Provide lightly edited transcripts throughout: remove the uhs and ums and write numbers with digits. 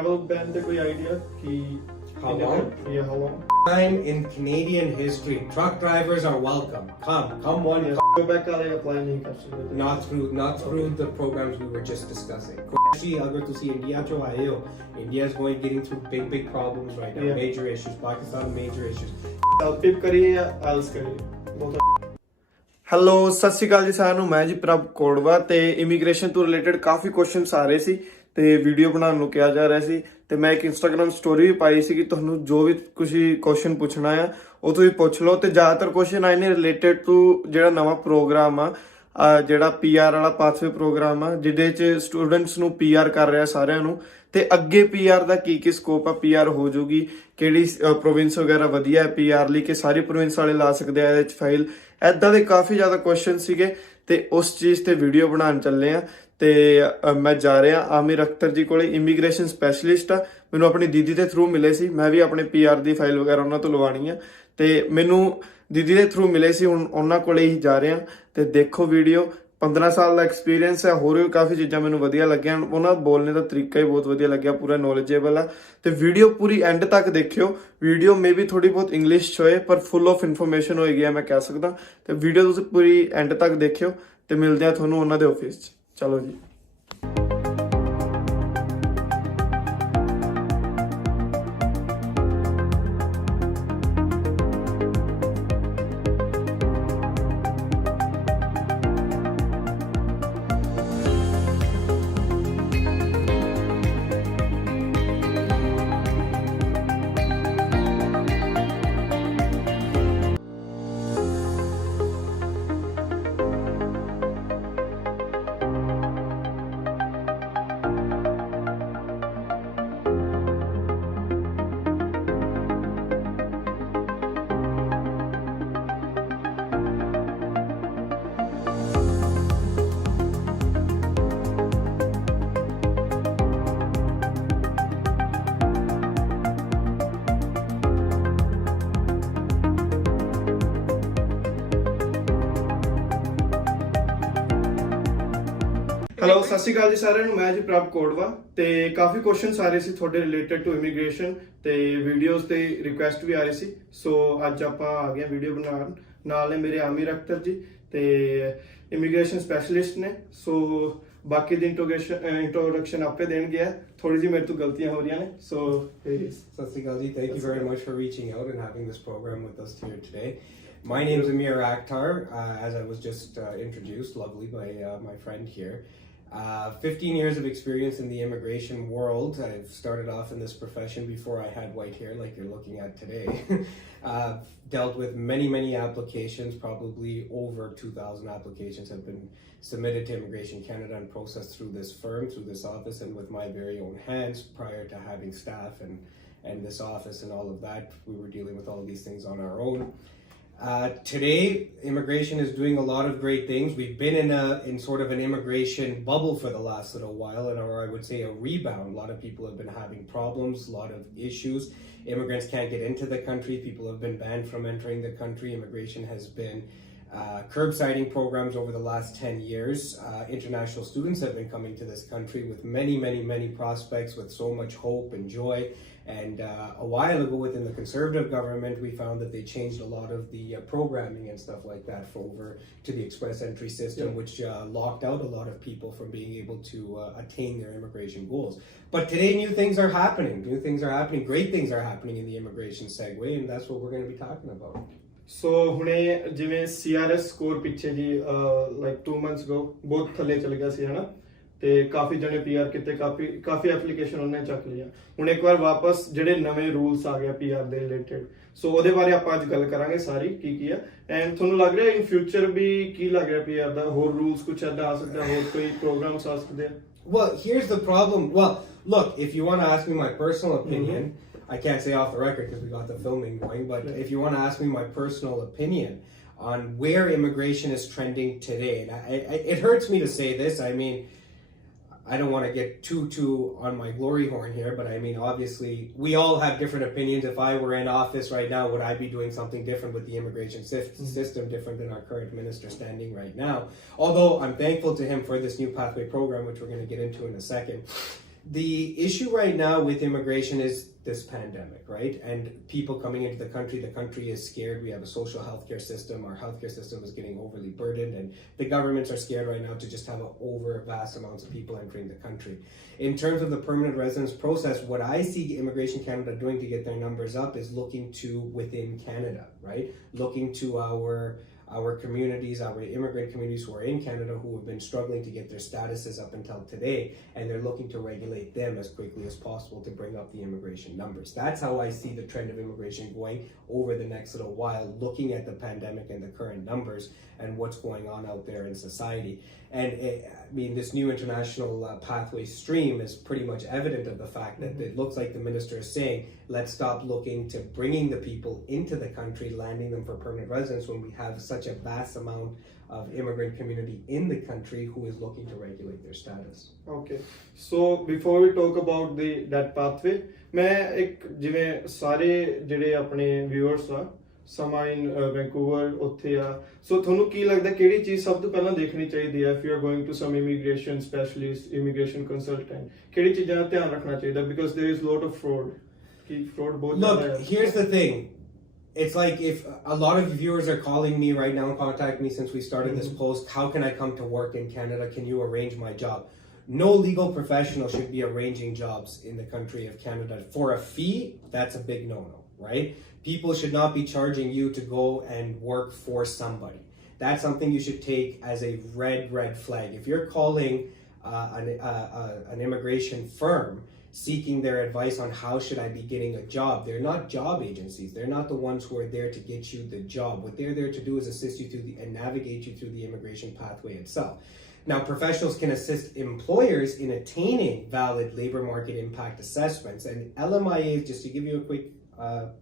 travel ban the koi idea ki How long? Yeah, how long? Time in Canadian history. Truck drivers are welcome. Come one. Yeah, Come. go back वाले apply नहीं कर सकते. Not through the programs we were just discussing. Actually, अगर तुसी India चो आए हो, India is getting through big problems right now. Yeah. Major issues. Pakistan major issues. PIP करिए या IELTS करिए. ਹੈਲੋ ਸਤਿ ਸ਼੍ਰੀ ਅਕਾਲ ਜੀ ਸਾਰਿਆਂ ਨੂੰ। ਮੈਂ ਜੀ ਪ੍ਰਭ ਕੋੜਵਾ ਤੇ ਇਮੀਗ੍ਰੇਸ਼ਨ ਤੋਂ ਰਿਲੇਟਡ ਕਾਫੀ ਕੁਐਸਚਨਸ ਆ ਰਹੇ ਸੀ ਤੇ ਵੀਡੀਓ ਬਣਾਉਣ ਨੂੰ ਕਿਹਾ ਜਾ ਰਿਹਾ ਸੀ ਤੇ ਮੈਂ ਇੱਕ ਇੰਸਟਾਗ੍ਰam ਸਟੋਰੀ ਵੀ ਪਾਈ ਸੀ ਕਿ ਤੁਹਾਨੂੰ ਜੋ ਵੀ ਤੁਸੀਂ ਕੁਐਸਚਨ ਪੁੱਛਣਾ ਆ ਉਹ ਤੁਸੀਂ ਪੁੱਛ ਲਓ। ਤੇ ਜ਼ਿਆਦਾਤਰ ਕੁਐਸਚਨ ਆਏ ਨੇ ਰਿਲੇਟਡ ਟੂ ਜਿਹੜਾ ਨਵਾਂ ਪ੍ਰੋਗਰਾਮ ਆ ਜਿਹੜਾ PR ਵਾਲਾ ਪਾਥਵੇ ਪ੍ਰੋਗਰਾਮ ਆ ਜਿਹਦੇ 'ਚ ਸਟੂਡੈਂਟਸ ਨੂੰ PR ਕਰ ਰਿਹਾ ਸਾਰਿਆਂ ਨੂੰ ਤੇ ਅੱਗੇ PR ਦਾ ਕੀ ਸਕੋਪ ਆ, PR ਹੋ ਜਾਊਗੀ ਕਿਹੜੀ ਪ੍ਰੋਵਿੰਸ ਵਗੈਰਾ ਵਧੀਆ ਹੈ PR ਲਈ ਕਿ ਸਾਰੀ ਪ੍ਰੋਵਿੰਸ ਵਾਲੇ ਲਾ ਸਕਦੇ ਆ ਇਹਦੇ 'ਚ ਫਾਈਲ। ਐਦਾਂ ਦੇ ਕਾਫੀ ਜ਼ਿਆਦਾ ਕੁਐਸਚਨ ਸੀਗੇ ਤੇ ਉਸ ਚੀਜ਼ ਤੇ ਵੀਡੀਓ ਬਣਾਉਣ ਚੱਲੇ ਆ। ਤੇ ਮੈਂ ਜਾ ਰਿਹਾ ਆਮਿਰ ਅਖਤਰ ਜੀ ਕੋਲੇ, ਇਮੀਗ੍ਰੇਸ਼ਨ ਸਪੈਸ਼ਲਿਸਟ ਆ। ਮੈਨੂੰ ਆਪਣੀ ਦੀਦੀ ਦੇ ਥਰੂ ਮਿਲੇ ਸੀ, ਮੈਂ ਵੀ ਆਪਣੇ PR ਦੀ ਫਾਈਲ ਵਗੈਰਾ ਉਹਨਾਂ ਤੋਂ ਲਵਾਉਣੀ ਆ ਤੇ ਮੈਨੂੰ ਦੀਦੀ ਦੇ ਥਰੂ ਮਿਲੇ ਸੀ, ਹੁਣ ਉਹਨਾਂ ਕੋਲੇ ਹੀ ਜਾ ਰਿਹਾ। ਤੇ ਦੇਖੋ ਵੀਡੀਓ, 15 ਸਾਲ ਦਾ ਐਕਸਪੀਰੀਅੰਸ ਹੈ, ਹੋਰ ਵੀ ਕਾਫੀ ਚੀਜ਼ਾਂ ਮੈਨੂੰ ਵਧੀਆ ਲੱਗੀਆਂ। ਉਹਨਾਂ ਬੋਲਣੇ ਦਾ ਤਰੀਕਾ ਹੀ ਬਹੁਤ ਵਧੀਆ ਲੱਗਿਆ, ਪੂਰਾ ਨੌਲੇਜੇਬਲ ਆ। ਤੇ ਵੀਡੀਓ ਪੂਰੀ ਐਂਡ ਤੱਕ ਦੇਖਿਓ। ਵੀਡੀਓ ਮੇ ਵੀ ਥੋੜੀ ਬਹੁਤ ਇੰਗਲਿਸ਼ 'ਚ ਹੋਏ ਪਰ ਫੁੱਲ ਆਫ ਇਨਫੋਰਮੇਸ਼ਨ ਹੋਏਗੀ ਮੈਂ ਕਹਿ ਸਕਦਾ। ਤੇ ਵੀਡੀਓ ਤੁਸੀਂ ਪੂਰੀ ਐਂਡ ਤੱਕ ਦੇਖਿਓ ਤੇ ਮਿਲਦੇ ਆ ਤੁਹਾਨੂੰ ਉਹਨਾਂ ਦੇ ਆਫਿਸ 'ਚ। ਚਲੋ ਜੀ। ਹੈਲੋ, ਸਤਿ ਸ਼੍ਰੀ ਅਕਾਲ ਜੀ ਸਾਰਿਆਂ ਨੂੰ। ਮੈਂ ਜੀ ਪ੍ਰਭ ਕੋੜਵਾ ਤੇ ਕਾਫੀ ਕੁਐਸਚਨਸ ਆ ਰਹੇ ਸੀ ਤੁਹਾਡੇ ਰਿਲੇਟਡ ਟੂ ਇਮੀਗ੍ਰੇਸ਼ਨ ਤੇ ਵੀਡੀਓਜ਼ ਤੇ ਰਿਕੁਐਸਟ ਵੀ ਆ ਰਹੀ ਸੀ। ਸੋ ਅੱਜ ਆਪਾਂ ਆ ਗਏ ਵੀਡੀਓ ਬਣਾਉਣ। ਨਾਲ ਨੇ ਮੇਰੇ ਆਮਿਰ ਅਖਤਰ ਜੀ ਤੇ ਇਮੀਗ੍ਰੇਸ਼ਨ ਸਪੈਸ਼ਲਿਸਟ ਨੇ। ਸੋ ਬਾਕੀ ਦੀ ਇੰਟਰੋਡਕਸ਼ਨ ਆਪੇ ਦੇਣਗੇ। ਥੋੜੀ ਜਿਹੀ ਮੇਰੇ ਤੋਂ ਗਲਤੀਆਂ ਹੋ ਰਹੀਆਂ ਨੇ। ਸੋ ਸਤਿ ਸ਼੍ਰੀ ਅਕਾਲ ਜੀ। Thank you very much for reaching out and having this program with us here today. My name is Amir Akhtar, as I was just introduced lovely by my friend here. 15 years of experience in the immigration world. I've started off in this profession before I had white hair like you're looking at today. Dealt with many applications, probably over 2,000 applications have been submitted to Immigration Canada and processed through this firm, through this office, and with my very own hands prior to having staff and this office and all of that. We were dealing with all of these things on our own. Today, immigration is doing a lot of great things. We've been in sort of an immigration bubble for the last little while, or I would say a rebound. A lot of people have been having problems, a lot of issues. Immigrants can't get into the country. People have been banned from entering the country. Immigration has been curbsiding programs over the last 10 years. International students have been coming to this country with many prospects, with so much hope and joy. And a while ago within the Conservative government, we found that they changed a lot of the programming and stuff like that for over to the express entry system, which locked out a lot of people from being able to attain their immigration goals. But today new things are happening. Great things are happening in the immigration segue, and that's what we're going to be talking about. ਸੋ ਹੁਣੇ ਜਿਵੇਂ CRS score ਪਿੱਛੇ ਜੀ like 2 months ago ਬਹੁਤ ਥੱਲੇ ਚਲ ਗਿਆ ਸੀ ਹਨਾ ਤੇ ਕਾਫੀ ਜਣੇ PR ਕੀਤੇ, ਕਾਫੀ ਐਪਲੀਕੇਸ਼ਨ ਉਹਨੇ ਚੱਕ ਲਿਆ। ਹੁਣ ਇੱਕ ਵਾਰ ਵਾਪਸ ਜਿਹੜੇ ਨਵੇਂ ਰੂਲਸ ਆ ਗਏ PR ਦੇ ਰਿਲੇਟਡ, ਸੋ ਉਹਦੇ ਬਾਰੇ ਆਪਾਂ ਅੱਜ ਗੱਲ ਕਰਾਂਗੇ ਸਾਰੀ ਕੀ ਆ। ਐਂਡ ਤੁਹਾਨੂੰ ਲੱਗ ਰਿਹਾ ਇਨ ਫਿਊਚਰ ਵੀ ਕੀ ਲੱਗ ਰਿਹਾ PR ਦਾ ਹੋਰ ਰੂਲਸ ਕੁਝ ਏਦਾਂ ਆ ਸਕਦਾ, ਹੋਰ ਕੋਈ ਪ੍ਰੋਗਰਾਮਸ ਆ ਸਕਦੇ ਆ? Well, here's the problem. Well, look, if you want to ask me my personal opinion, I can't say off the record because we got the filming going, but if you want to ask me my personal opinion on where immigration is trending today, and it hurts me to say this, I mean, I don't want to get too on my glory horn here, but I mean, obviously, we all have different opinions. If I were in office right now, would I be doing something different with the immigration system, different than our current minister standing right now? Although I'm thankful to him for this new pathway program, which we're going to get into in a second. The issue right now with immigration is this pandemic, right? And people coming into the country is scared. We have a social healthcare system. Our healthcare system is getting overly burdened, and the governments are scared right now to just have over vast amounts of people entering the country. In terms of the permanent residence process, what I see Immigration Canada doing to get their numbers up is looking to within Canada, right? Looking to our communities, our immigrant communities who are in Canada who have been struggling to get their statuses up until today, and they're looking to regulate them as quickly as possible to bring up the immigration numbers. That's how I see the trend of immigration going over the next little while, looking at the pandemic and the current numbers and what's going on out there in society. And this new international pathway stream is pretty much evident of the fact that it looks like the minister is saying, let's stop looking to bringing the people into the country, landing them for permanent residence when we have such a vast amount of immigrant community in the country who is looking to regulate their status. Okay, so before we talk about that pathway, मैं एक जिवें सारे ਜਿਹੜੇ ਆਪਣੇ viewers ਆ ਸਮਾਂ ਇਨ Vancouver ਉੱਥੇ ਆ ਸੋ ਤੁਹਾਨੂੰ ਕੀ ਲੱਗਦਾ ਕਿਹੜੀ ਚੀਜ਼ ਸਭ ਤੋਂ ਪਹਿਲਾਂ ਦੇਖਣੀ ਚਾਹੀਦੀ ਹੈ if you are going to some immigration specialist immigration consultant ਕਿਹੜੀ ਚੀਜ਼ਾਂ ਦਾ ਧਿਆਨ ਰੱਖਣਾ ਚਾਹੀਦਾ because there is lot of fraud ਕਿ fraud ਬਹੁਤ ਜ਼ਿਆਦਾ ਹੈ. Look, here's the thing. It's like if a lot of viewers are calling me right now and contacting me since we started this post, how can I come to work in Canada? Can you arrange my job? No legal professional should be arranging jobs in the country of Canada. For a fee, that's a big no-no, right? People should not be charging you to go and work for somebody. That's something you should take as a red flag. If you're calling an immigration firm seeking their advice on how should I be getting a job, they're not job agencies. They're not the ones who are there to get you the job. What they're there to do is assist you through and navigate you through the immigration pathway itself. Now, professionals can assist employers in attaining valid labor market impact assessments. And LMIA, just to give you a quick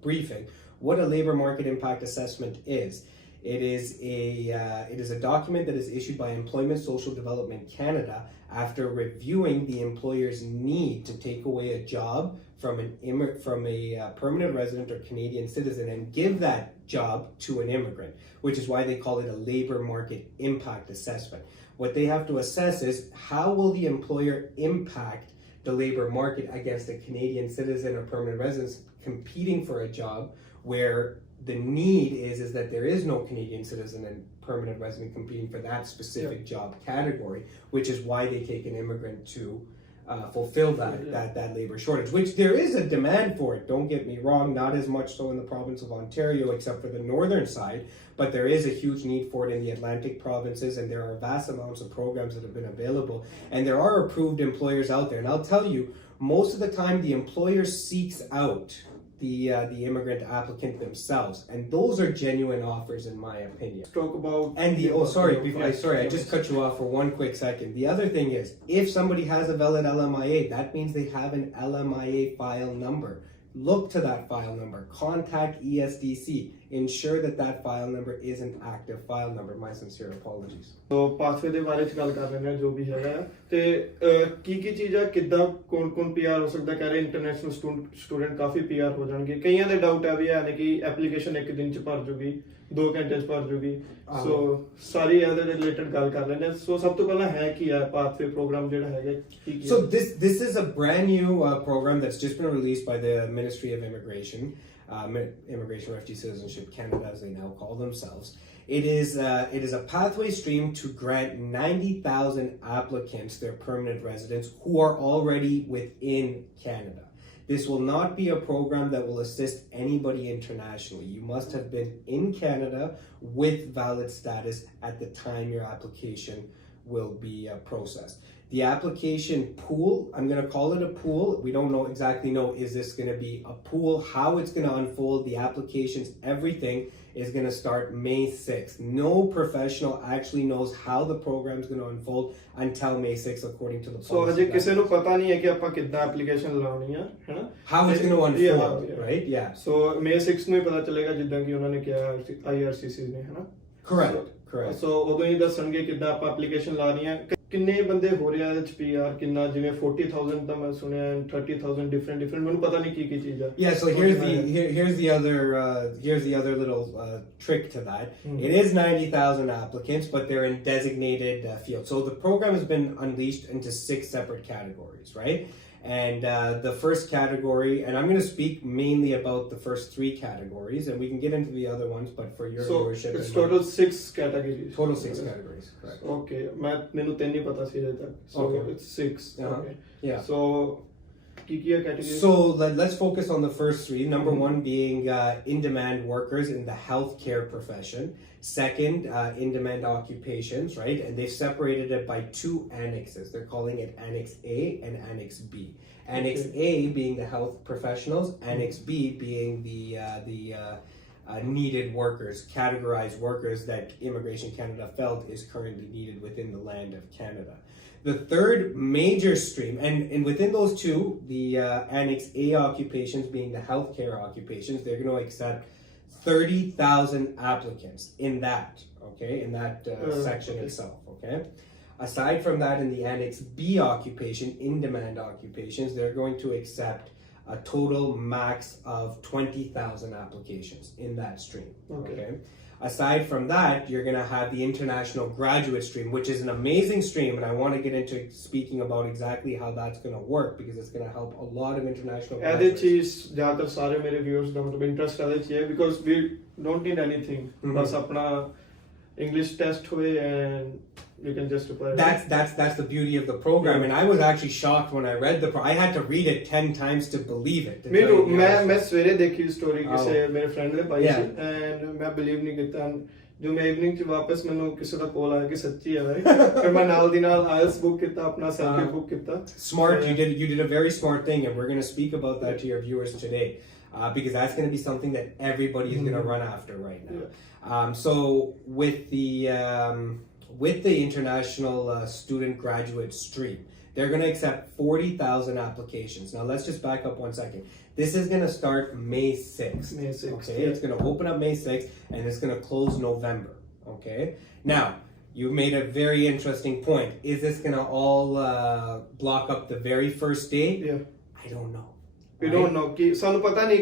briefing, what a labor market impact assessment is. It is a document that is issued by Employment Social Development Canada after reviewing the employer's need to take away a job from a permanent resident or Canadian citizen and give that job to an immigrant, which is why they call it a labor market impact assessment. What they have to assess is how will the employer impact the labor market against a Canadian citizen or permanent resident competing for a job where the need is that there is no Canadian citizen and permanent resident competing for that specific job category, which is why they take an immigrant to fulfill that labor shortage, which there is a demand for it. Don't get me wrong, not as much so in the province of Ontario, except for the northern side, but there is a huge need for it in the Atlantic provinces, and there are vast amounts of programs that have been available, and there are approved employers out there. And I'll tell you, most of the time the employer seeks out the immigrant applicant themselves, and those are genuine offers in my opinion. Let's talk about I just cut you off for one quick second. The other thing is, if somebody has a valid LMIA, that means they have an LMIA file number. Look to that file number, contact ESDC, ensure that file number is an active file number. My sincere apologies. So pathway ਦੇ ਬਾਰੇ ਚ ਗੱਲ ਕਰ ਰਹੇ ਹਾਂ ਜੋ ਵੀ ਹੈਗਾ ਤੇ ਕੀ ਚੀਜ਼ਾਂ ਕਿੱਦਾਂ ਕੌਣ ਪੀਆਰ ਹੋ ਸਕਦਾ ਕਹਿ ਰਹੇ ਇੰਟਰਨੈਸ਼ਨਲ ਸਟੂਡੈਂਟ ਕਾਫੀ ਪੀਆਰ ਹੋ ਜਾਣਗੇ ਕਈਆਂ ਦੇ ਡਾਊਟ ਹੈ ਵੀ ਹੈ ਕਿ ਐਪਲੀਕੇਸ਼ਨ ਇੱਕ ਦਿਨ ਚ ਭਰ ਜੂਗੀ 2 ਘੰਟੇ ਚ ਭਰ ਜੂਗੀ ਸੋ ਸਾਰੀ ਇਹਦੇ ਰਿਲੇਟਡ ਗੱਲ ਕਰ ਲੈਂਦੇ ਸੋ ਸਭ ਤੋਂ ਪਹਿਲਾਂ ਹੈ ਕੀ ਹੈ ਪਾਥਵੇ ਪ੍ਰੋਗਰਾਮ ਜਿਹੜਾ ਹੈਗਾ ਕੀ So this is a brand new program that's just been released by the Ministry of Immigration, Immigration, Refugee, Citizenship Canada, as they now call themselves. It is a pathway stream to grant 90,000 applicants their permanent residence who are already within Canada. This will not be a program that will assist anybody internationally. You must have been in Canada with valid status at the time your application will be processed. The application pool, I'm going to call it a pool. We don't exactly know, is this going to be a pool, how it's going to unfold, the applications, everything is going to start May 6th. No professional actually knows how the program is going to unfold until May 6th, according to the policy. So, ਅਜੇ ਕਿਸੇ ਨੂੰ ਪਤਾ ਨਹੀਂ ਹੈ ਕਿ ਆਪਾਂ ਕਿੱਦਾਂ application ਲਾਉਣੀ ਆ ਹੈਨਾ how it's going to unfold, right? Yeah. So May 6th ਨੂੰ ਹੀ ਪਤਾ ਚੱਲੇਗਾ ਜਿੱਦਾਂ ਕਿ ਉਹਨਾਂ ਨੇ ਕਿਹਾ IRCC ਨੇ ਹੈਨਾ Correct. So ਉਦੋਂ ਹੀ ਦੱਸਣਗੇ ਕਿੱਦਾਂ ਆਪਾਂ ਐਪਲੀਕੇਸ਼ਨ ਲਾਣੀ ਆ ਕਿੰਨੇ ਬੰਦੇ ਹੋ ਰਿਹਾ ਇਹਦੇ ਚ ਪੀਆਰ ਕਿੰਨਾ ਜਿਵੇਂ 40,000 ਤਾਂ ਮੈਂ ਸੁਣਿਆ 30,000 different ਮੈਨੂੰ ਪਤਾ ਨਹੀਂ ਕੀ ਚੀਜ਼ ਆ Yeah, so here's the other little trick to that. It is 90,000 applicants, but they're in designated fields. So the program has been unleashed into 6 separate categories, right? And the first category, and I'm going to speak mainly about the first 3 categories, and we can get into the other ones, but for your viewership, it's total 6 categories. Total 6 categories, correct. Okay, मैंने 3 नहीं पता थी तक. So Okay. it's 6. Okay. Yeah. So categories. So let's focus on the first 3. Number 1 being in-demand workers in the healthcare profession. Second, in-demand occupations, right? And they've separated it by 2 annexes. They're calling it Annex A and Annex B. Annex A being the health professionals, Annex B being the needed workers, categorized workers that Immigration Canada felt is currently needed within the land of Canada. The third major stream, and within those 2, the Annex A occupations being the healthcare occupations, they're going to accept 30,000 applicants in that, okay, in that section itself, okay. Aside from that, in the Annex B occupation, in-demand occupations, they're going to accept a total max of 20,000 applications in that stream, okay. Aside from that, you're going to have the international graduate stream, which is an amazing stream, and I want to get into speaking about exactly how that's going to work, because it's going to help a lot of international graduates. ज़्यादातर सारे मेरे viewers का मतलब interest आदे चाहिए, because we don't need anything. बस अपना English test हुए and you can just apply. That's the beauty of the program, and I was actually shocked when I read I had to read it 10 times to believe it. मैं सवेरे देखी story किसे मेरे friend ने पाई थी, and मैं believe नहीं किया. जो मैं evening च वापस मैंने किसी का call आया कि सच्ची है भाई. फिर मैं नाल दी नाल IELTS book किया, अपना selfie book किया. Smart, you did a very smart thing, and we're going to speak about that to your viewers today, because that's going to be something that everybody is going to run after right now. So with the international student graduate stream, they're going to accept 40,000 applications. Now let's just back up 1 second. This is going to start May 6th. May 6th. Okay, it's going to open up May 6th and it's going to close November. Okay, now you made a very interesting point. Is this going to all block up the very first day? Yeah. I don't know. We don't know. कि सानू पता नहीं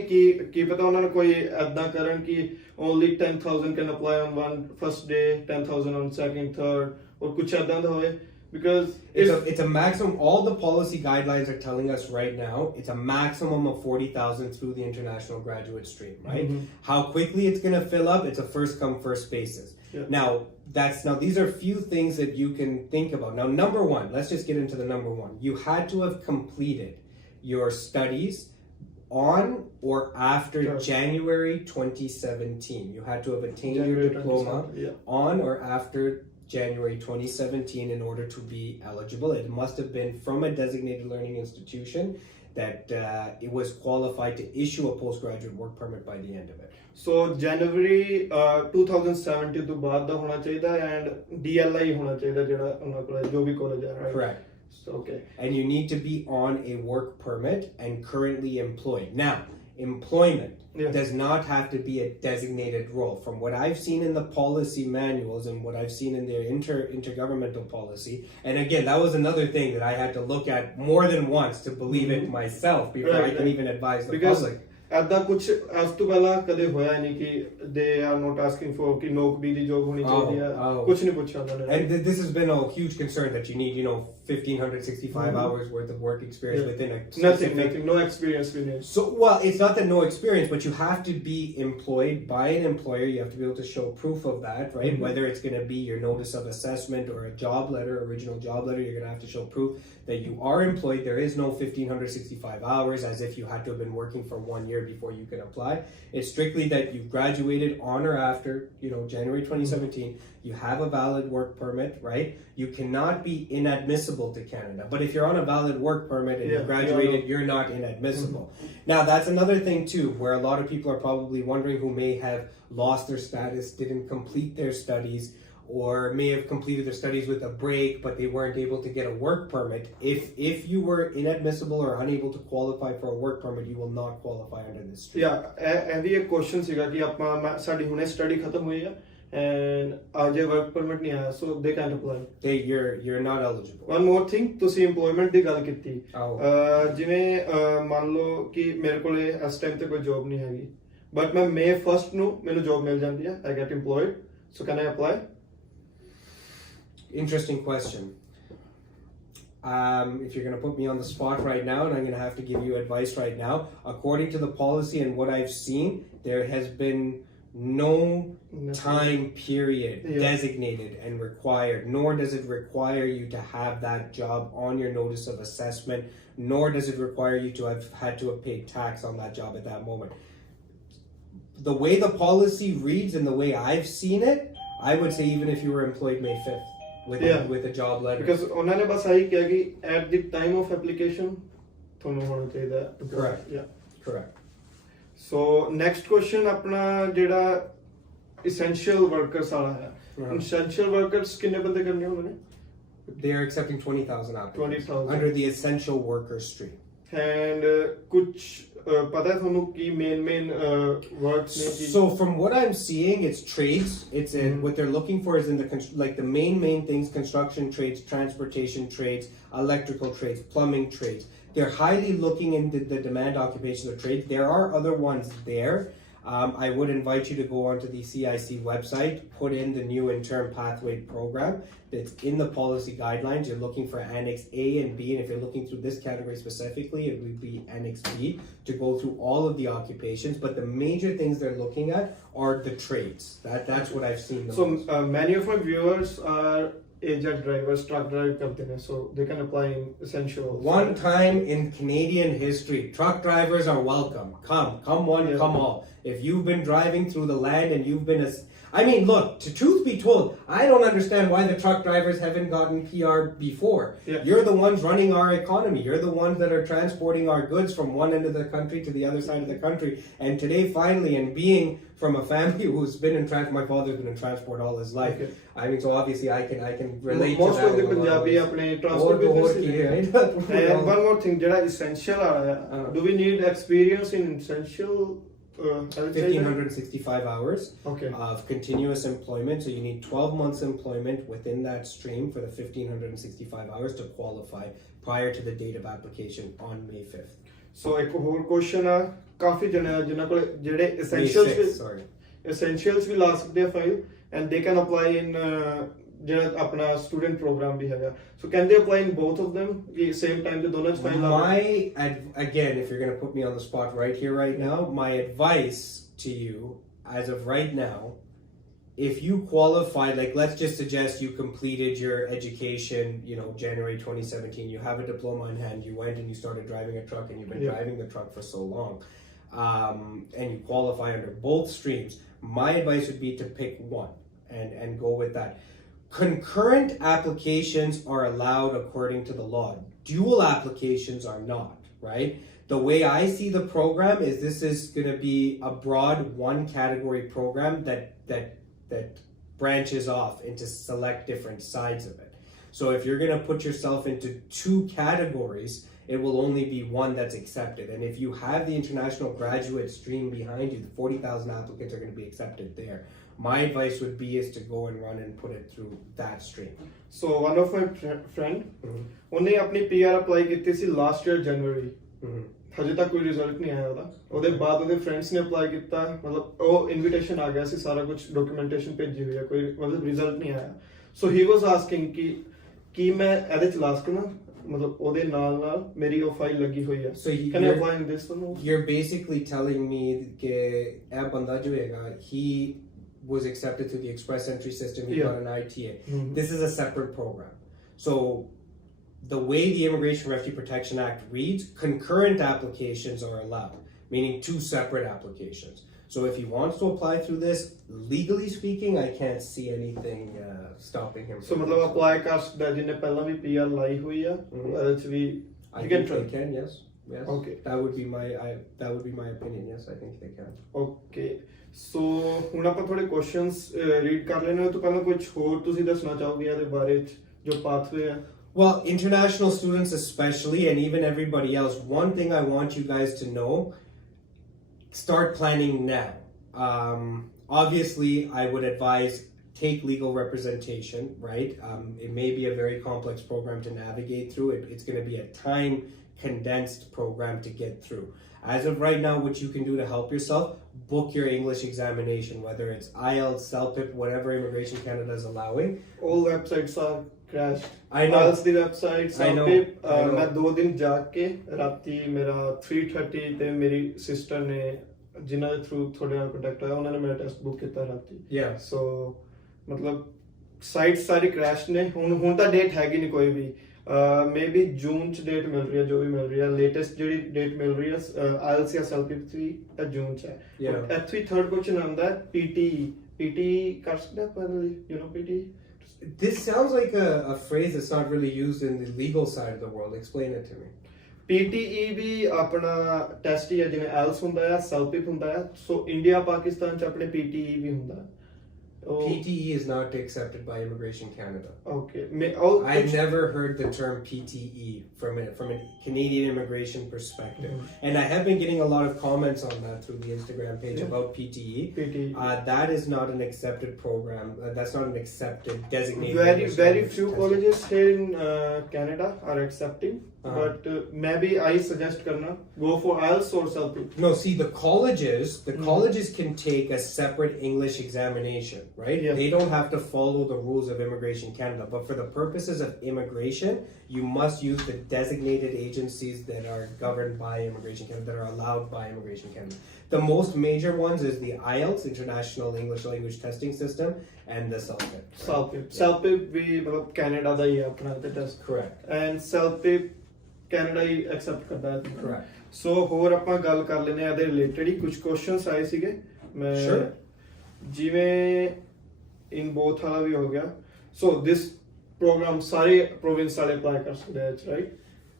कि पता उन्होंने कोई ऐदा करन कि only 10,000 can apply on one first day, 10,000 on second, third, और कुछ ऐदा होए, because it's a maximum. All the policy guidelines are telling us right now it's a maximum of 40,000 through the international graduate stream, right? How quickly it's going to fill up, it's a first come first basis. Now these are few things that you can think about. Now number 1, let's just get into the number 1. You had to have completed your studies on or after January 2017. You had to have attained your diploma on or after January 2017 in order to be eligible. It must have been from a designated learning institution that it was qualified to issue a postgraduate work permit by the end of it. So January 2017 ਤੋਂ ਬਾਅਦ ਦਾ ਹੋਣਾ ਚਾਹੀਦਾ, and DLI ਹੋਣਾ ਚਾਹੀਦਾ ਜਿਹੜਾ ਉਹਨਾਂ ਕੋਲ ਜੋ ਵੀ ਕਾਲਜ ਹੈ, right? Correct. Okay. And you need to be on a work permit and currently employed. Now, employment does not have to be a designated role. From what I've seen in the policy manuals and what I've seen in their intergovernmental policy, and again, that was another thing that I had to look at more than once to believe it myself before I can even advise the public. ऐदा कुछ आज तो पहला कदे होया नहीं कि they are not asking for कि नौकरी दी जॉब होनी चाहिए है, कुछ नहीं पूछा उन्होंने. And this has been a huge concern that you need 1,565 hours worth of work experience within a specific... Nothing, no experience we need. So, well, it's not that no experience, but you have to be employed by an employer. You have to be able to show proof of that, right? Whether it's going to be your notice of assessment or a job letter, original job letter, you're going to have to show proof that you are employed. There is no 1,565 hours as if you had to have been working for 1 year before you can apply. It's strictly that you've graduated on or after, January 2017. You have a valid work permit, right? You cannot be inadmissible to Canada. But if you're on a valid work permit and you graduated, you're not inadmissible. Now, that's another thing too, where a lot of people are probably wondering who may have lost their status, didn't complete their studies, or may have completed their studies with a break, but they weren't able to get a work permit. If you were inadmissible or unable to qualify for a work permit, you will not qualify under this stream. Yeah, and the question ਸੀਗਾ ਕਿ ਆਪਾਂ ਸਾਡੀ ਹੁਣੇ study ਖਤਮ ਹੋਈ ਹੈ and Ajay work permit ਨਹੀਂ ਆਇਆ, so they can't apply. You're not eligible. One more thing, ਤੁਸੀਂ employment ਦੀ ਗੱਲ ਕੀਤੀ. ਜਿਵੇਂ ਮੰਨ ਲਓ ਕਿ ਮੇਰੇ ਕੋਲ ਇਸ ਟਾਈਮ ਤੇ ਕੋਈ ਜੌਬ ਨਹੀਂ ਹੈਗੀ, but ਮੈਂ May 1st ਨੂੰ ਮੈਨੂੰ ਜੌਬ ਮਿਲ ਜਾਂਦੀ ਹੈ, I get employed, so can I apply? Interesting question. if you're going to put me on the spot right now, and I'm going to have to give you advice right now, according to the policy and what I've seen, there has been no time period designated and required, nor does it require you to have that job on your notice of assessment, nor does it require you to have had to have paid tax on that job at that moment. The way the policy reads and the way I've seen it, I would say even if you were employed May 5th with a job letter. Because ਉਹਨਾਂ ਨੇ ਬਸ ਆਹੀ ਕਿਹਾ ਕਿ at the time of application ਤੁਹਾਨੂੰ ਹੋਣਾ ਚਾਹੀਦਾ ਹੈ. Correct. Yeah. Correct. So next question ਆਪਣਾ ਜਿਹੜਾ essential workers ਵਾਲਾ ਹੈ. Essential workers ਕਿੰਨੇ ਬੰਦੇ ਕਰਨੇ ਉਹਨਾਂ ਨੇ? They are accepting 20,000 applicants 20,000 under the essential workers stream. And कुछ पता है ਤੁਹਾਨੂੰ ਕੀ main works ਨੇ? So from what I'm seeing, it's trades. It's in what they're looking for is in the like the main things: construction trades, transportation trades, electrical trades, plumbing trades. They're highly looking into the demand occupation of trades. There are other ones there. I would invite you to go onto the CIC website, put in the new interim pathway program that's in the policy guidelines. You're looking for Annex A and B, and if you're looking through this category specifically, it would be Annex B to go through all of the occupations. But the major things they're looking at are the trades. That's what I've seen. So many of my viewers are agent drivers, truck drive karte hain, so they can apply in essential. One time in Canadian history, truck drivers are welcome. Come one, come all. If you've been driving through the land and you've been I mean, look, to truth be told, I don't understand why the truck drivers haven't gotten PR before. Yeah. You're the ones running our economy. You're the ones that are transporting our goods from one end of the country to the other side of the country. And today, finally, and being from a family who's been in transport, my father's been in transport all his life. Okay. I mean, so obviously I can relate Most to that. of the Punjabi apne transport business. And one more thing, jada essential do we need experience in essential? 1,565 hours okay. of continuous employment. So you need 12 months employment within that stream for the 1,565 hours to qualify prior to the date of application on May 5th. So एक और question है काफी जने जिन्हों को जेडे essentials भी ला सकते हैं file and they can apply in जेड़ा अपना student program भी हैगा. So can they apply in both of them the same time the दोनों file? Again, if you're going to put me on the spot right here right now, my advice to you as of right now, if you qualify, like let's just suggest you completed your education, January 2017, you have a diploma in hand, you went and you started driving a truck and you've been driving the truck for so long, and you qualify under both streams, my advice would be to pick one and go with that. Concurrent applications are allowed according to the law. Dual applications are not, right? The way I see the program is this is going to be a broad one category program that branches off into select different sides of it. So if you're going to put yourself into two categories, it will only be one that's accepted. And if you have the international graduate stream behind you, the 40,000 applicants are going to be accepted there. My advice would be is to go and run and put it through that stream. So one of my friend, ਉਹਨੇ ਆਪਣੀ PR apply ਕੀਤੀ ਸੀ last year January. ਹਜੇ ਤੱਕ ਕੋਈ result ਨਹੀਂ ਆਇਆ ਉਹਦਾ. ਉਹਦੇ ਬਾਅਦ ਉਹਦੇ ਫਰੈਂਡਸ ਨੇ ਅਪਲਾਈ ਕੀਤਾ, ਮਤਲਬ ਉਹ ਇਨਵੀਟੇਸ਼ਨ ਆ ਗਿਆ ਸੀ, ਸਾਰਾ ਕੁਝ ਡਾਕੂਮੈਂਟੇਸ਼ਨ ਭੇਜੀ ਹੋਈ ਹੈ, ਕੋਈ ਮਤਲਬ ਰਿਜ਼ਲਟ ਨਹੀਂ ਆਇਆ. So he was asking ਕਿ ਮੈਂ ਇਹਦੇ ਚ ਲਾ ਸਕਣਾ, ਮਤਲਬ ਉਹਦੇ ਨਾਲ ਮੇਰੀ ਉਹ ਫਾਈਲ ਲੱਗੀ ਹੋਈ ਹੈ. So can I apply in this one? You're basically telling me ਕਿ ਇਹ ਬੰਦਾ ਜੋ ਹੈਗਾ, he was accepted through the express entry system, he got an ITA. This is a separate program. So the way the Immigration Refugee Protection Act reads, concurrent applications are allowed, meaning two separate applications. So if he wants to apply through this, legally speaking, I can't see anything stopping him. So मतलब apply कर सकता है जिन्हें पहला भी PR लाई हुई है, actually I think they can, yes. Okay. That would be my opinion. Yes, I think they can. Okay. So ਹੁਣ ਆਪਾਂ ਥੋੜੇ questions read ਕਰ ਲੈਣੇ ਤੋਂ ਪਹਿਲਾਂ ਕੁਝ ਹੋਰ ਤੁਸੀਂ ਦੱਸਣਾ ਚਾਹੋਗੇ ਇਹਦੇ ਬਾਰੇ ਜੋ pathway ਹੈ? Well, international students especially, and even everybody else, one thing I want you guys to know, start planning now. Obviously, I would advise take legal representation, right? It may be a very complex program to navigate through. It's going to be a time condensed program to get through. As of right now, what you can do to help yourself, book your English examination, whether it's IELTS, CELPIP, whatever Immigration Canada is allowing. All websites are crashed. I know. IELTS the website I know. ਸਾਹਮਣੇ ਮੈਂ 2 ਦਿਨ ਜਾ ਕੇ ਰਾਤੀ ਮੇਰਾ 3:30 ਤੇ ਮੇਰੀ sister ਨੇ ਜਿਨ੍ਹਾਂ ਦੇ ਥਰੂ ਤੁਹਾਡੇ ਨਾਲ ਕੰਟੈਕਟ ਹੋਇਆ ਉਹਨਾਂ ਨੇ ਮੇਰਾ ਟੈਸਟ ਬੁੱਕ ਕੀਤਾ ਰਾਤੀ Yeah. ਸੋ ਮਤਲਬ ਸਾਈਟ ਸਾਰੀ ਕ੍ਰੈਸ਼ ਨੇ ਹੁਣ ਤਾਂ ਡੇਟ ਹੈਗੀ ਨਹੀਂ ਕੋਈ ਵੀ ਮੇਬੀ ਜੂਨ ਚ ਡੇਟ ਮਿਲ ਰਹੀ ਹੈ ਜੋ ਵੀ ਮਿਲ ਰਹੀ ਹੈ ਲੇਟੈਸਟ ਜਿਹੜੀ ਡੇਟ ਮਿਲ ਰਹੀ ਹੈ IELTS ਜਾਂ SELP ਤਾਂ ਜੂਨ ਚ ਹੈ Yeah. ਇੱਥੇ ਥਰਡ ਕੁਐਸਚਨ ਆਉਂਦਾ ਹੈ PT ਕਰ ਸਕਦਾ ਪਰ you نو PT This sounds like a phrase that's not really used in the legal side of the world. Explain it to me. PTE ਵੀ ਆਪਣਾ ਟੈਸਟ ਹੀ ਹੈ ਜਿਵੇਂ IELTS ਹੁੰਦਾ ਹੈ SELP ਹੁੰਦਾ ਹੈ ਸੋ ਇੰਡੀਆ ਪਾਕਿਸਤਾਨ ਚ ਆਪਣੇ PTE ਵੀ ਹੁੰਦਾ ਹੈ PTE is not accepted by Immigration Canada. Okay. I've never heard the term PTE from a Canadian immigration perspective. And I have been getting a lot of comments on that through the Instagram page about PTE. That is not an accepted program. That's not an accepted designated. Very few colleges here in Canada are accepting. But maybe I suggest karna go for IELTS or SELP. No, see the colleges can take a separate English examination, right? Yeah. They don't have to follow the rules of Immigration Canada, but for the purposes of immigration, you must use the designated agencies that are governed by Immigration Canada, that are allowed by Immigration Canada. The most major ones is the IELTS, International English Language Testing System, and the SELP. Right? SELP ਵੀ ਮਤਲਬ Canada ਦਾ ਹੀ ਹੈ ਆਪਣਾ ਤੇ test Correct. And SELP Canada he accept ਕਰਦਾ ਹੈ Correct. ਸੋ ਹੋਰ ਆਪਾਂ ਗੱਲ ਕਰ ਲੈਨੇ ਆ ਇਹਦੇ ਰਿਲੇਟਡ ਹੀ ਕੁਝ ਕੁਐਸਚਨਸ ਆਏ ਸੀਗੇ ਮੈਂ ਜਿਵੇਂ ਇਨ ਬੋਥ ਵਾਲਾ ਵੀ ਹੋ ਗਿਆ ਸੋ ਦਿਸ ਪ੍ਰੋਗਰਾਮ ਸਾਰੇ ਪ੍ਰੋਵਿੰਸ ਵਾਲੇ ਅਪਲਾਈ ਕਰ ਸਕਦੇ ਆ right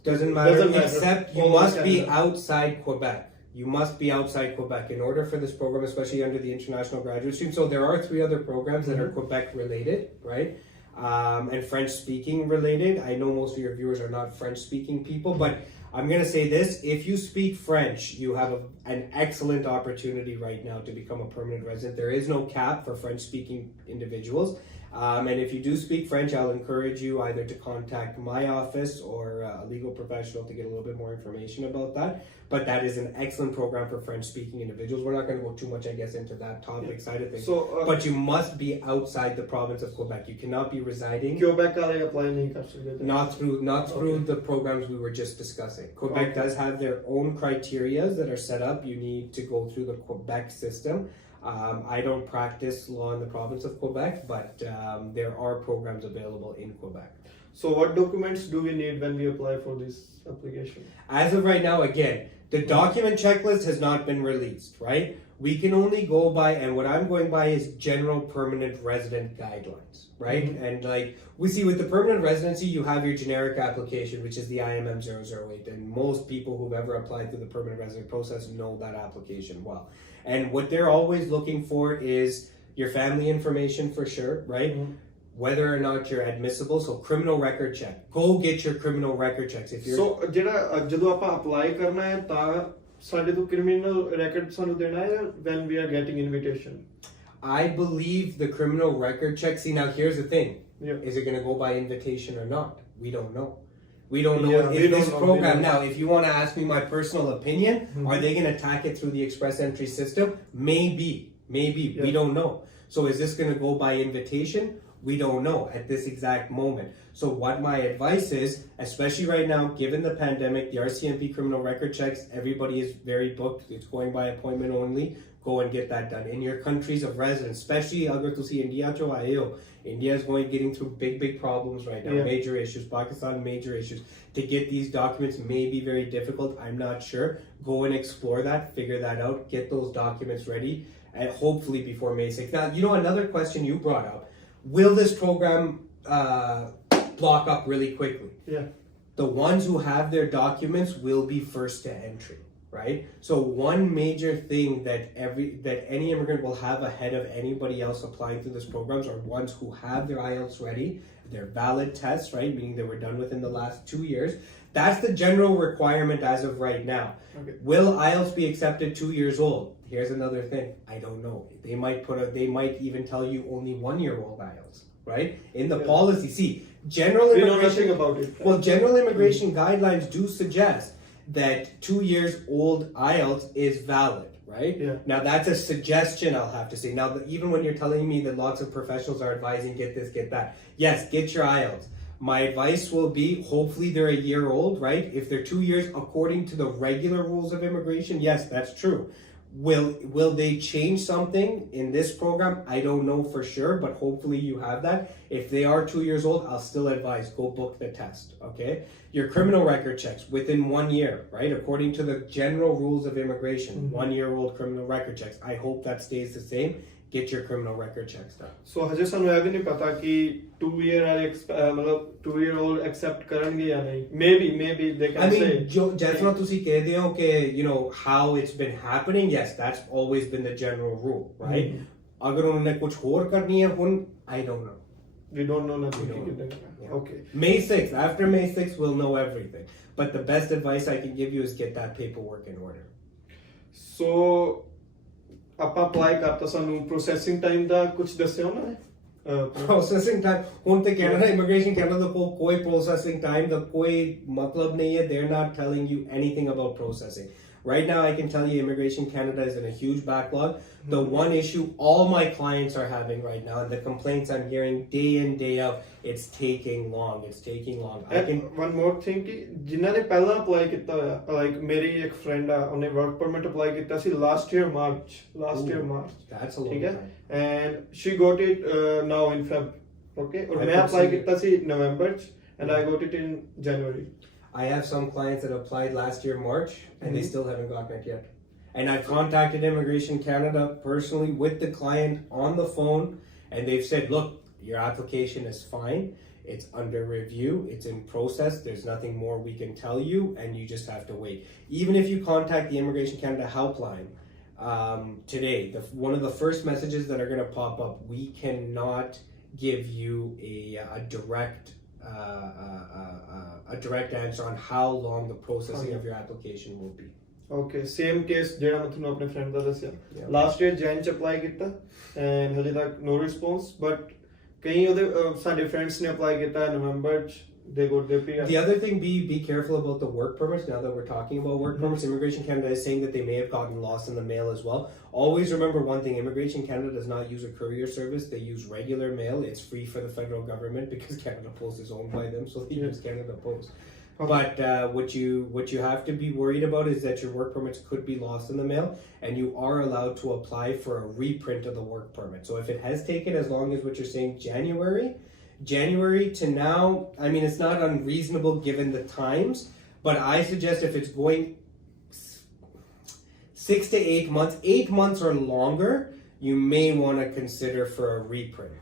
Doesn't matter, except you must be outside Quebec. You must be outside Quebec in order for this program, especially under the international graduate stream. So there are 3 other programs that are Quebec related, right? And French speaking related. I know most of your viewers are not French speaking people, but I'm going to say this. If you speak French, you have an excellent opportunity right now to become a permanent resident. There is no cap for French speaking individuals. And if you do speak French, I'll encourage you either to contact my office or a legal professional to get a little bit more information about that. But that is an excellent program for French-speaking individuals. We're not going to go too much, I guess, into that topic side of things. But you must be outside the province of Quebec. You cannot be residing. Quebec वाले apply नहीं कर सकते. Not through the programs we were just discussing. Quebec does have their own criteria that are set up. You need to go through the Quebec system. I don't practice law in the province of Quebec, but there are programs available in Quebec. So what documents do we need when we apply for this application? As of right now, again, the document checklist has not been released, right? We can only go by, and what I'm going by is general permanent resident guidelines, right? And like we see with the permanent residency, you have your generic application, which is the IMM 008, and most people who've ever applied through the permanent resident process know that application well. And what they're always looking for is your family information for sure, right? Whether or not you're admissible, so criminal record check. Go get your criminal record checks. If you're So ਜਿਹੜਾ ਜਦੋਂ ਆਪਾਂ apply ਕਰਨਾ ਹੈ ਤਾਂ ਸਾਡੇ ਤੋਂ criminal record ਸਾਨੂੰ ਦੇਣਾ ਹੈ when we are getting invitation? I believe the criminal record check. See, now here's the thing. Yeah. Is it going to go by invitation or not? We don't know. We don't know Yeah, if this program, now if you want to ask me my personal opinion, are they going to attack it through the express entry system? Maybe. Yeah. We don't know. So is this going to go by invitation? We don't know at this exact moment. So what my advice is, especially right now, given the pandemic, the RCMP criminal record checks, everybody is very booked. It's going by appointment only. Go and get that done. In your countries of residence, especially agar tusi India cho aaye ho, India is getting through big problems right now. Yeah. Major issues. Pakistan, major issues. To get these documents may be very difficult. I'm not sure. Go and explore that. Figure that out. Get those documents ready. And hopefully before May 6th. Now, you know, another question you brought up. Will this program block up really quickly? Yeah. The ones who have their documents will be first to entry. Right? So one major thing that any immigrant will have ahead of anybody else applying to this programs are ones who have their IELTS ready, their valid tests, right? Meaning they were done within the last 2 years. That's the general requirement as of right now. Okay. Will IELTS be accepted 2 years old? Here's another thing. I don't know. They might even tell you only 1-year-old IELTS, right? In the policy. See, general We know immigration nothing about it. Well, general immigration guidelines do suggest that 2 years old IELTS is valid, right? Yeah. Now that's a suggestion, I'll have to say. Now, even when you're telling me that lots of professionals are advising get this, get that, yes, get your IELTS. My advice will be, hopefully they're a year old, right? If they're 2 years according to the regular rules of immigration, yes, that's true. Will they change something in this program? I don't know for sure, but hopefully you have that. If they are 2 years old, I'll still advise go book the test, okay? Your criminal record checks within 1 year, right? According to the general rules of immigration, 1 year old criminal record checks. I hope that stays the same. Get your criminal record checks done. So हजे सानू ये भी नहीं पता कि 2 year मतलब 2 year old accept करेंगे या नहीं. Maybe they can say. जैसा तुसी कह दे हो कि you know how it's been happening. Yes, that's always been the general rule, right? अगर उन्होंने कुछ और करनी है उन, I don't know. We don't know nothing. Okay. May 6th. After May 6th, we'll know everything. But the best advice I can give you is get that paperwork in order. So ਆਪਾਂ apply ਕਰਤਾ ਸਾਨੂੰ processing time ਦਾ ਕੁਝ ਦੱਸਿਓ ਨਾ Processing time. ਹੁਣ ਤੇ Canada immigration Canada ਕੋਲ ਕੋਈ processing time ਦਾ ਕੋਈ ਮਤਲਬ ਨਹੀਂ ਹੈ. They're not telling you anything about processing. Right now, I can tell you Immigration Canada is in a huge backlog. The one issue all my clients are having right now, and the complaints I'm hearing day in, day out, it's taking long. It's taking long. One more thing, कि जिन्हों ने पहला apply किया होया, like मेरी एक friend आ, उन्हें work permit apply किया सी last year March. That's a long time. And she got it now in Feb. Okay, और मैं apply किया सी November, and I got it in January. I have some clients that applied last year March and they still haven't gotten it yet. And I've contacted Immigration Canada personally with the client on the phone, and they've said, look, your application is fine. It's under review. It's in process. There's nothing more we can tell you, and you just have to wait. Even if you contact the Immigration Canada helpline today, one of the first messages that are going to pop up, we cannot give you a direct answer on how long the processing of your application will be. Okay, same case ਜਿਹੜਾ ਮੈਂ ਤੁਹਾਨੂੰ ਆਪਣੇ friend ਦਾ ਦੱਸਿਆ. Last year Jan ਚ apply ਕੀਤਾ and ਹਲੇ ਤੱਕ no response, but ਕਈ ਉਹਦੇ ਸਾਡੇ friends ਨੇ apply ਕੀਤਾ November ਚ they got their PR. The other thing, be careful about the work permits. Now that we're talking about work permits, Immigration Canada is saying that they may have gotten lost in the mail as well. Always remember one thing, Immigration Canada does not use a courier service. They use regular mail. It's free for the federal government because Canada Post is owned by them, so they use Canada Post. But what you have to be worried about is that your work permits could be lost in the mail, and you are allowed to apply for a reprint of the work permit. So if it has taken as long as what you're saying January to now, I mean, it's not unreasonable given the times, but I suggest if it's going 6 to 8 months, 8 months or longer, you may want to consider for a reprint.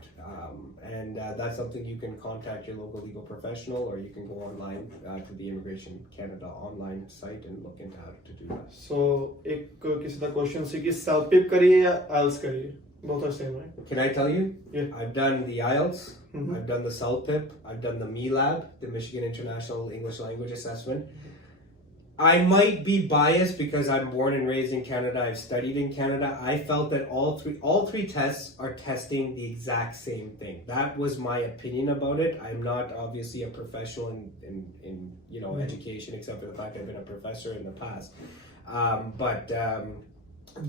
And that's something you can contact your local legal professional, or you can go online to the Immigration Canada online site and look into how to do that. So, एक किसी का question सी कि self pip करिए या IELTS करिए? Both are same, right? Can I tell you? Yeah. I've done the IELTS, I've done the CELPIP, I've done the MELAB, the Michigan International English Language Assessment. I might be biased because I'm born and raised in Canada. I've studied in Canada. I felt that all three tests are testing the exact same thing. That was my opinion about it. I'm not obviously a professional in education, except for the fact I've been a professor in the past. But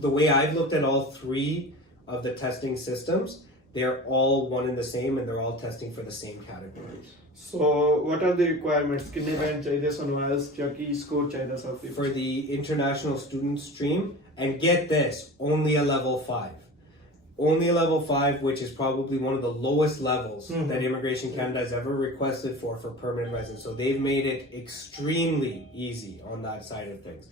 the way I've looked at all three of the testing systems, they're all one and the same, and they're all testing for the same categories. So what are the requirements? कितने band चाहिए ਸਾਨੂੰ IELTS या की score चाहिए सब? For the international student stream, and get this, only a level 5. Only a level 5, which is probably one of the lowest levels that Immigration Canada has ever requested for permanent residents. So they've made it extremely easy on that side of things.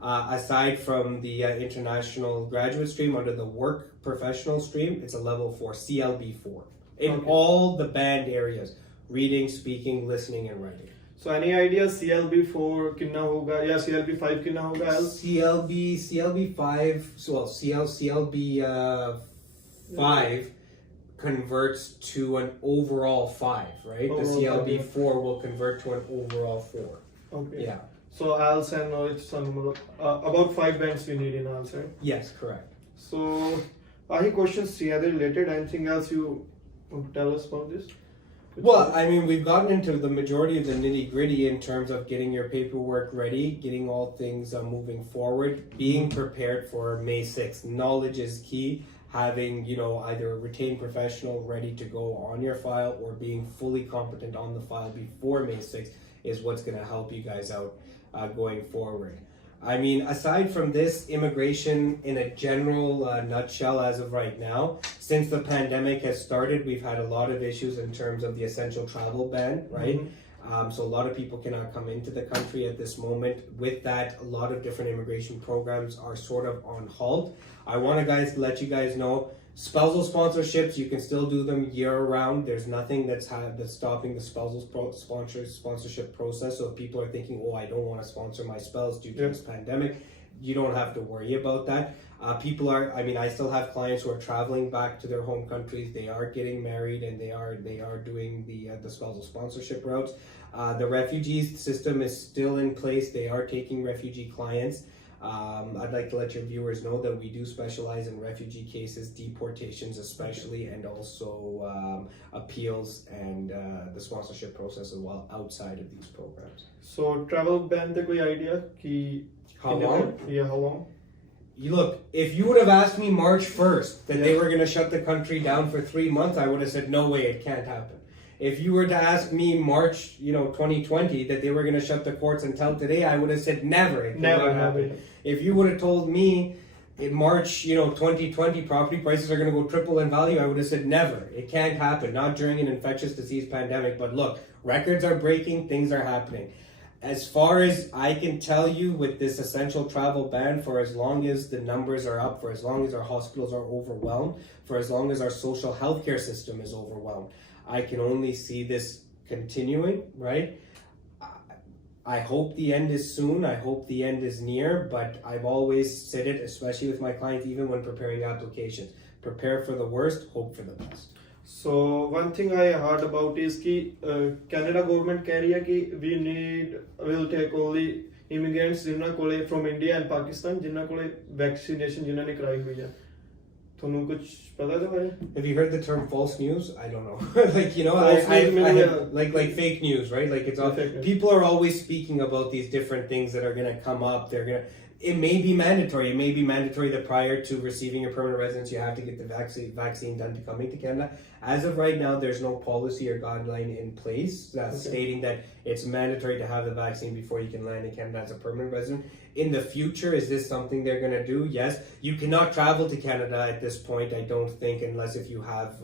Aside from the international graduate stream, under the work professional stream, it's a level 4, CLB4. In all the band areas. Reading, speaking, listening, and writing. So any idea CLB4 कितना होगा या CLB5 कितना होगा? CLB5, so CLB5 converts to an overall 5, right? The CLB4 will convert to an overall 4. Okay. Yeah. So IELTS and it's about 5 bands we need in IELTS, right? Yes, correct. So any questions related? Anything else you want to tell us about this? Well, I mean, we've gotten into the majority of the nitty-gritty in terms of getting your paperwork ready, getting all things moving forward, being prepared for May 6th. Knowledge is key. having, you know, either a retained professional ready to go on your file or being fully competent on the file before May 6th is what's going to help you guys out going forward. I mean, aside from this, immigration in a general nutshell as of right now, since the pandemic has started, we've had a lot of issues in terms of the essential travel ban, right? So a lot of people cannot come into the country at this moment. With that, a lot of different immigration programs are sort of on halt. I want to let you guys know, spousal sponsorships, you can still do them year round. There's nothing that's stopping the spousal sponsorship process. So if people are thinking, oh, I don't want to sponsor my spouse due to this pandemic, you don't have to worry about that. People are, I mean, I still have clients who are traveling back to their home countries. They are getting married and they are doing the spousal sponsorship routes. The refugees system is still in place. They are taking refugee clients. I'd like to let your viewers know that we do specialize in refugee cases, deportations especially, and also appeals and the sponsorship process as well outside of these programs. So travel ban, the koi idea ki how long? Yeah, how long? You look, if you would have asked me March 1st that they were going to shut the country down for 3 months, I would have said, no way, it can't happen. If you were to ask me March, 2020 that they were going to shut the courts until today, I would have said never. It never happened. If you would have told me in March, 2020 property prices are going to go triple in value, I would have said never. It can't happen. Not during an infectious disease pandemic. But look, records are breaking, things are happening. As far as I can tell you, with this essential travel ban, for as long as the numbers are up, for as long as our hospitals are overwhelmed, for as long as our social healthcare system is overwhelmed, I can only see this continuing, right? I hope the end is soon. I hope the end is near, but I've always said it, especially with my clients, even when preparing applications. Prepare for the worst, hope for the best. So one thing I heard about is कि Canada government कह रही है कि we'll take only immigrants जिन्ना कोले from India and Pakistan जिन्ना कोले vaccination जिन्ना ने कराई हुई है. थोनों कुछ पता है भाई? Have you heard the term false news? I don't know. Like fake news, right? Like it's all people are always speaking about these different things that are going to come up. It may be mandatory. It may be mandatory that prior to receiving your permanent residence, you have to get the vaccine done to coming to Canada. As of right now, there's no policy or guideline in place stating that it's mandatory to have the vaccine before you can land in Canada as a permanent resident. In the future, is this something they're going to do? Yes. You cannot travel to Canada at this point, I don't think, unless if you have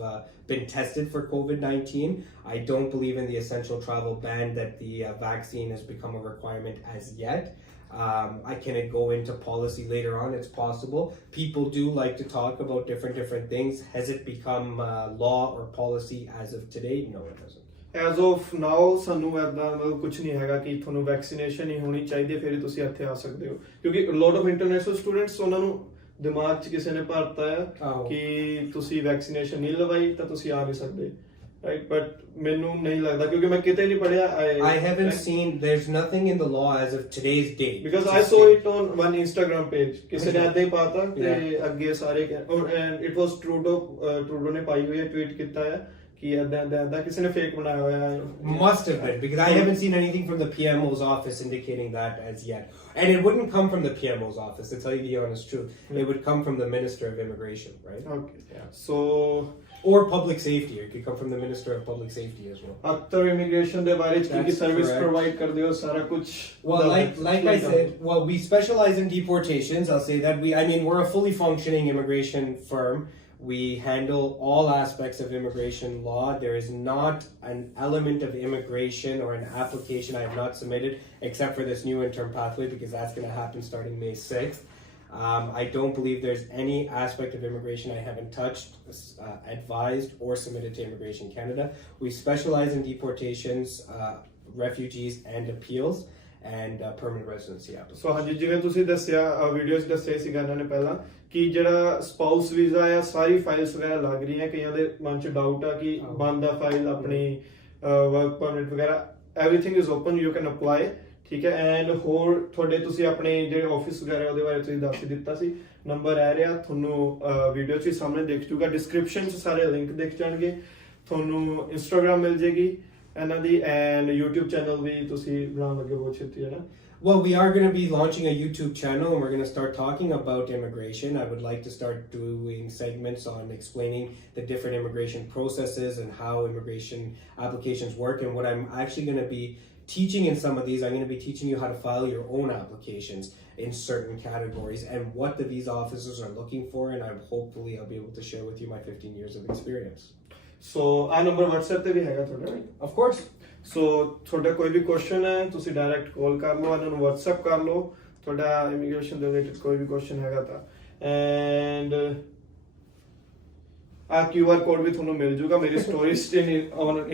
been tested for COVID-19. I don't believe in the essential travel ban that the vaccine has become a requirement as yet. I can go into policy later on. It's possible. People do like to talk about different things. Has it become law or policy as of today? No, it doesn't. As of now, ਸਾਨੂੰ ਐਦਾਂ ਮਤਲਬ ਕੁਝ ਨਹੀਂ ਹੈਗਾ ਕਿ ਤੁਹਾਨੂੰ vaccination ਹੀ ਹੋਣੀ ਚਾਹੀਦੀ ਫਿਰ ਤੁਸੀਂ ਇੱਥੇ ਆ ਸਕਦੇ ਹੋ ਕਿਉਂਕਿ ਲੋਟ ਆਫ ਇੰਟਰਨੈਸ਼ਨਲ ਸਟੂਡੈਂਟਸ ਉਹਨਾਂ ਨੂੰ ਦਿਮਾਗ 'ਚ ਕਿਸੇ ਨੇ ਭਰਤਾ ਹੈ ਕਿ ਤੁਸੀਂ ਵੈਕਸੀਨੇਸ਼ਨ ਨਹੀਂ ਲਵਾਈ ਤਾਂ ਤੁਸੀਂ ਆ ਨਹੀਂ ਸਕਦੇ. Right, but ਮੈਨੂੰ ਨਹੀਂ ਲੱਗਦਾ ਕਿਉਂਕਿ ਮੈਂ ਕਿਤੇ ਨਹੀਂ ਪੜਿਆ. I haven't seen. There's nothing in the law as of today's date. Because I saw it on one Instagram page. ਕਿਸੇ ਨੇ ਏਦਾਂ ਹੀ ਪਾਤਾ ਤੇ ਅੱਗੇ ਸਾਰੇ and it was Trudeau ਨੇ ਪਾਈ ਹੋਈ ਹੈ ਟਵੀਟ ਕੀਤਾ ਹੈ ਕਿ ਏਦਾਂ ਕਿਸੇ ਨੇ ਫੇਕ ਬਣਾਇਆ ਹੋਇਆ ਹੈ. Must have been because I haven't seen anything from the PMO's office indicating that as yet. And it wouldn't come from the PMO's office, to tell you the honest truth. It would come from the Minister of Immigration, right? Okay. Yeah. So. Or public safety. It could come from the Minister of Public Safety as well. Akhtar immigration de बारे में की service provide कर दियो सारा कुछ. Well, like I said, well, we specialize in deportations. I'll say that we're a fully functioning immigration firm. We handle all aspects of immigration law. There is not an element of immigration or an application I have not submitted except for this new interim pathway because that's going to happen starting May 6th. I don't believe there's any aspect of immigration I haven't touched, advised, or submitted to Immigration Canada. We specialize in deportations, refugees, and appeals, and permanent residency applications. So, ਹਾਂਜੀ ਜਿਵੇਂ ਤੁਸੀਂ ਦੱਸਿਆ videos ਦੱਸਿਆ ਸੀਗਾ ਇਹਨਾਂ ਨੇ ਪਹਿਲਾਂ ਕਿ ਜਿਹੜਾ ਸਪਾਊਸ ਵੀਜ਼ਾ ਆ ਸਾਰੀ ਫਾਈਲਸ ਵਗੈਰਾ ਲੱਗ ਰਹੀਆਂ ਕਈਆਂ ਦੇ ਮਨ 'ਚ ਡਾਊਟ ਆ ਕਿ ਬੰਦ ਆ ਫਾਈਲ ਆਪਣੀ ਵਰਕ ਪਰਮਿਟ ਵਗੈਰਾ everything is open you can apply. ਠੀਕ ਹੈ ਐਂਡ ਹੋਰ ਤੁਹਾਡੇ ਤੁਸੀਂ ਆਪਣੇ ਜਿਹੜੇ ਆਫਿਸ ਵਗੈਰਾ ਉਹਦੇ ਬਾਰੇ ਤੁਸੀਂ ਦੱਸ ਦਿੱਤਾ ਸੀ ਨੰਬਰ ਆ ਰਿਹਾ ਤੁਹਾਨੂੰ ਵੀਡੀਓ 'ਚ ਸਾਹਮਣੇ ਦਿਖ ਜੂਗਾ ਡਿਸਕ੍ਰਿਪਸ਼ਨ 'ਚ ਸਾਰੇ ਲਿੰਕ ਦਿਖ ਜਾਣਗੇ ਤੁਹਾਨੂੰ ਇੰਸਟਾਗ੍ਰਾਮ ਮਿਲ ਜੇਗੀ ਇਹਨਾਂ ਦੀ ਐਂਡ YouTube ਚੈਨਲ ਵੀ ਤੁਸੀਂ ਬਣਾਉਣ ਲੱਗੇ ਬਹੁਤ ਛੇਤੀ ਹੈ ਨਾ? Well, we are going to be launching a YouTube channel and we're going to start talking about immigration. I would like to start doing segments on explaining the different immigration processes and how immigration applications work. And what I'm actually going to be teaching in some of these, I'm going to be teaching you how to file your own applications in certain categories and what the visa officers are looking for. And hopefully I'll be able to share with you my 15 years of experience. So, our number WhatsApp ਤੇ ਵੀ ਹੈਗਾ ਤੁਹਾਡਾ? Of course. ਸੋ ਤੁਹਾਡਾ ਕੋਈ ਵੀ question ਹੈ ਤੁਸੀਂ direct call ਕਰ ਲਓ, ਇਹਨਾਂ ਨੂੰ WhatsApp ਕਰ ਲਓ, ਤੁਹਾਡਾ ਇਮੀਗ੍ਰੇਸ਼ਨ ਦੇ ਰਿਲੇਟਡ ਕੋਈ ਵੀ ਕੁਐਸਚਨ ਹੈਗਾ ਤਾਂ। ਐਂਡ ਆ QR ਕੋਡ ਵੀ ਤੁਹਾਨੂੰ ਮਿਲ ਜੂਗਾ ਮੇਰੀ ਸਟੋਰੀਜ਼ ਤੇ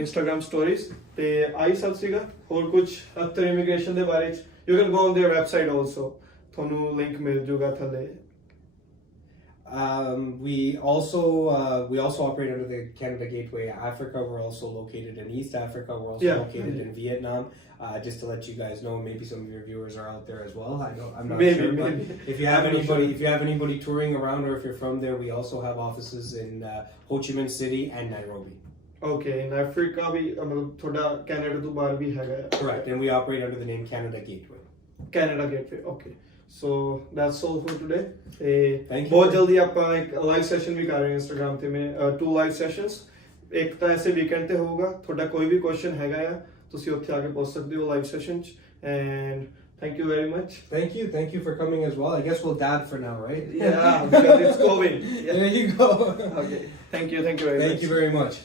Instagram ਸਟੋਰੀਜ਼ ਤੇ। ਆਈ ਸਭ ਸੀਗਾ ਹੋਰ ਕੁਝ ਅਖਤਰ ਇਮੀਗ੍ਰੇਸ਼ਨ ਦੇ ਬਾਰੇ ਚ you can go on their website also, ਤੁਹਾਨੂੰ ਲਿੰਕ ਮਿਲ ਜੂਗਾ ਥੱਲੇ। We also operate under the Canada Gateway Africa. We're also located in East Africa. We're also located in Vietnam. Just to let you guys know, maybe some of your viewers are out there as well. I'm not sure. But if you have anybody touring around, or if you're from there, we also have offices in Ho Chi Minh City and Nairobi. Okay, in Africa ਵੀ ਮਤਲਬ ਤੁਹਾਡਾ Canada ਤੋਂ ਬਾਹਰ ਵੀ ਹੈਗਾ? Correct, and we operate under the name Canada Gateway. Canada Gateway, okay. So that's all for today. Thank you. बहुत जल्दी ਆਪਾਂ ਇੱਕ live session ਵੀ ਕਰ ਰਹੇ ਹਾਂ Instagram ਤੇ ਮੈਂ 2 ਲਾਈਵ ਸੈਸ਼ਨਸ, ਇੱਕ ਤਾਂ ਐਸੇ ਵੀਕਐਂਡ ਤੇ ਹੋਊਗਾ। ਤੁਹਾਡਾ ਕੋਈ ਵੀ ਕੁਐਸਚਨ ਹੈਗਾ ਆ ਤੁਸੀਂ ਉੱਥੇ ਆ ਕੇ ਪੁੱਛ ਸਕਦੇ ਹੋ ਲਾਈਵ ਸੈਸ਼ਨ ਚ। And thank you very much. Thank you for coming as well. I guess we'll dab for now, right? Yeah, because it's COVID. There you go. Okay, thank you very much. Thank you very much.